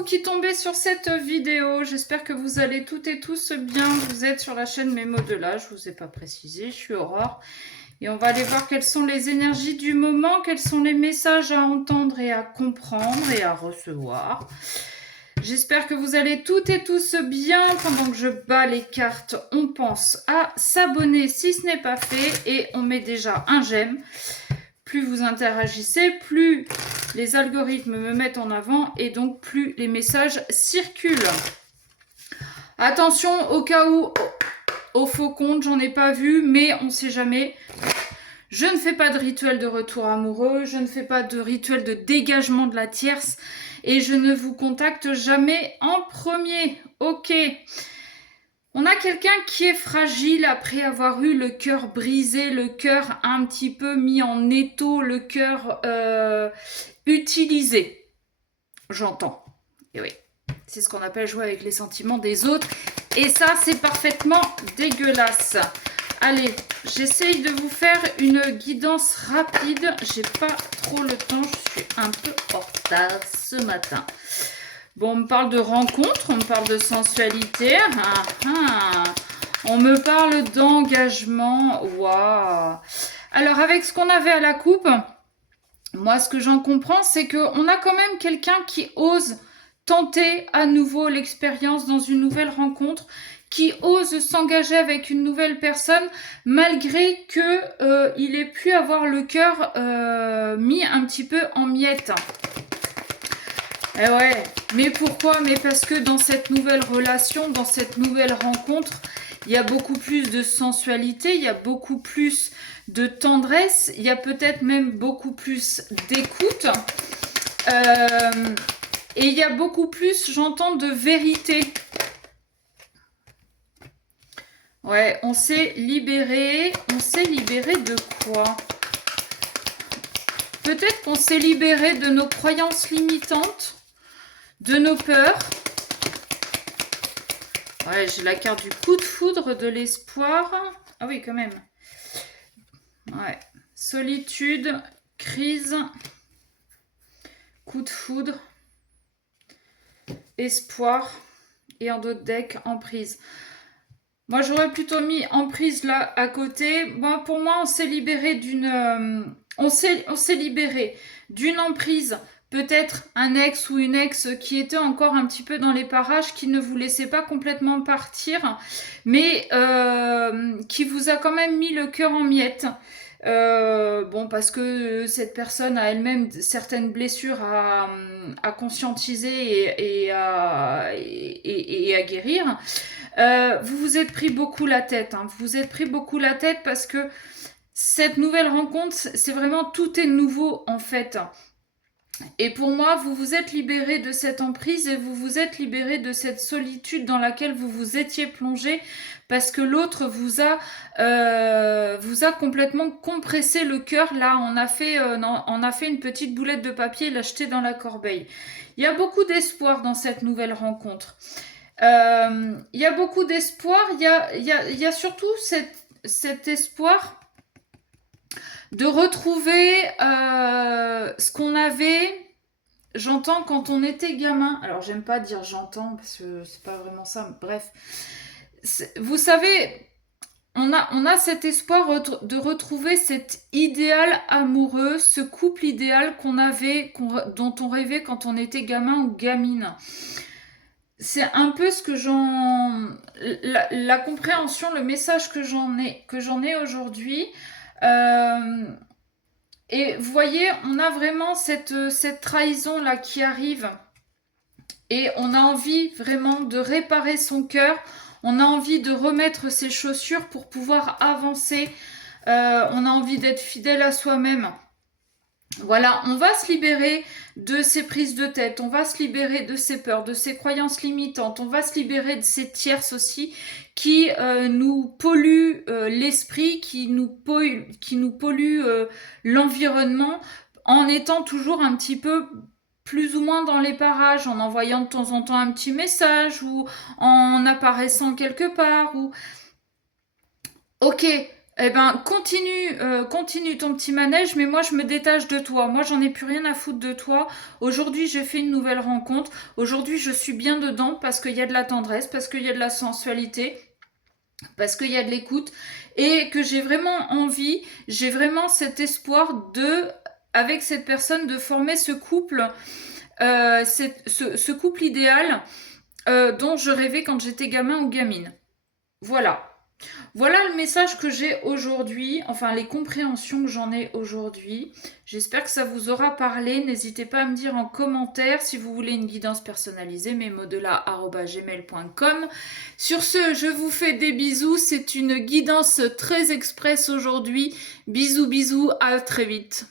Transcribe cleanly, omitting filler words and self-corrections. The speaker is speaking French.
vous qui tombez sur cette vidéo, j'espère que vous allez toutes et tous bien. Vous êtes sur la chaîne Mes mots de là, je vous ai pas précisé, je suis Aurore. Et on va aller voir quelles sont les énergies du moment, quels sont les messages à entendre et à comprendre et à recevoir. J'espère que vous allez toutes et tous bien. Pendant que je bats les cartes, on pense à s'abonner si ce n'est pas fait et on met déjà un j'aime. Plus vous interagissez, plus les algorithmes me mettent en avant et donc plus les messages circulent. Attention au cas où, au faux compte, j'en ai pas vu, mais on sait jamais. Je ne fais pas de rituel de retour amoureux, je ne fais pas de rituel de dégagement de la tierce et je ne vous contacte jamais en premier. Ok. On a quelqu'un qui est fragile après avoir eu le cœur brisé, le cœur un petit peu mis en étau, le cœur utilisé. J'entends. Et oui, c'est ce qu'on appelle jouer avec les sentiments des autres. Et ça, c'est parfaitement dégueulasse. Allez, j'essaye de vous faire une guidance rapide. J'ai pas trop le temps, je suis un peu en retard ce matin. Bon, on me parle de rencontres, on me parle de sensualité. On me parle d'engagement. Waouh. Alors, avec ce qu'on avait à la coupe, moi, ce que j'en comprends, c'est qu'on a quand même quelqu'un qui ose tenter à nouveau l'expérience dans une nouvelle rencontre, qui ose s'engager avec une nouvelle personne, malgré qu'il ait pu avoir le cœur mis un petit peu en miettes. Eh ouais, mais pourquoi? Mais parce que dans cette nouvelle relation, dans cette nouvelle rencontre, il y a beaucoup plus de sensualité, il y a beaucoup plus de tendresse, il y a peut-être même beaucoup plus d'écoute. Et il y a beaucoup plus, j'entends, de vérité. Ouais, on s'est libéré. On s'est libéré de quoi? Peut-être qu'on s'est libéré de nos croyances limitantes, de nos peurs. Ouais, j'ai la carte du coup de foudre, de l'espoir. Ah oui, quand même. Ouais. Solitude, crise, coup de foudre, espoir et en d'autres decks, emprise. Moi, j'aurais plutôt mis emprise là à côté. Bon, pour moi, on s'est libéré d'une... on s'est libéré d'une emprise. Peut-être un ex ou une ex qui était encore un petit peu dans les parages, qui ne vous laissait pas complètement partir, mais qui vous a quand même mis le cœur en miettes. Bon, parce que cette personne a elle-même certaines blessures à conscientiser et à guérir. Vous vous êtes pris beaucoup la tête. Hein. Vous vous êtes pris beaucoup la tête parce que cette nouvelle rencontre, c'est vraiment tout est nouveau en fait. Et pour moi, vous vous êtes libéré de cette emprise et vous vous êtes libéré de cette solitude dans laquelle vous vous étiez plongé parce que l'autre vous a complètement compressé le cœur. Là, on a fait une petite boulette de papier et l'a jetée dans la corbeille. Il y a beaucoup d'espoir dans cette nouvelle rencontre. Il y a beaucoup d'espoir. Il y a surtout cet espoir de retrouver ce qu'on avait, j'entends, quand on était gamin. Alors, j'aime pas dire j'entends, parce que c'est pas vraiment ça. Bref. Vous savez, on a cet espoir de retrouver cet idéal amoureux, ce couple idéal qu'on avait, dont on rêvait quand on était gamin ou gamine. C'est un peu ce que la compréhension, le message que j'en ai aujourd'hui. Et vous voyez, on a vraiment cette trahison là qui arrive et on a envie vraiment de réparer son cœur, on a envie de remettre ses chaussures pour pouvoir avancer, on a envie d'être fidèle à soi-même. Voilà, on va se libérer de ces prises de tête, on va se libérer de ces peurs, de ces croyances limitantes, on va se libérer de ces tierces aussi qui nous polluent l'esprit, qui nous polluent l'environnement en étant toujours un petit peu plus ou moins dans les parages, en envoyant de temps en temps un petit message ou en apparaissant quelque part. Ok, Eh ben, continue ton petit manège, mais moi, je me détache de toi. Moi, j'en ai plus rien à foutre de toi. Aujourd'hui, j'ai fait une nouvelle rencontre. Aujourd'hui, je suis bien dedans parce qu'il y a de la tendresse, parce qu'il y a de la sensualité, parce qu'il y a de l'écoute et que j'ai vraiment envie, j'ai vraiment cet espoir avec cette personne, de former ce couple, ce couple idéal dont je rêvais quand j'étais gamin ou gamine. Voilà. Voilà le message que j'ai aujourd'hui, enfin les compréhensions que j'en ai aujourd'hui. J'espère que ça vous aura parlé. N'hésitez pas à me dire en commentaire si vous voulez une guidance personnalisée, mesmodelas@gmail.com. Sur ce, je vous fais des bisous. C'est une guidance très express aujourd'hui. Bisous, bisous, à très vite.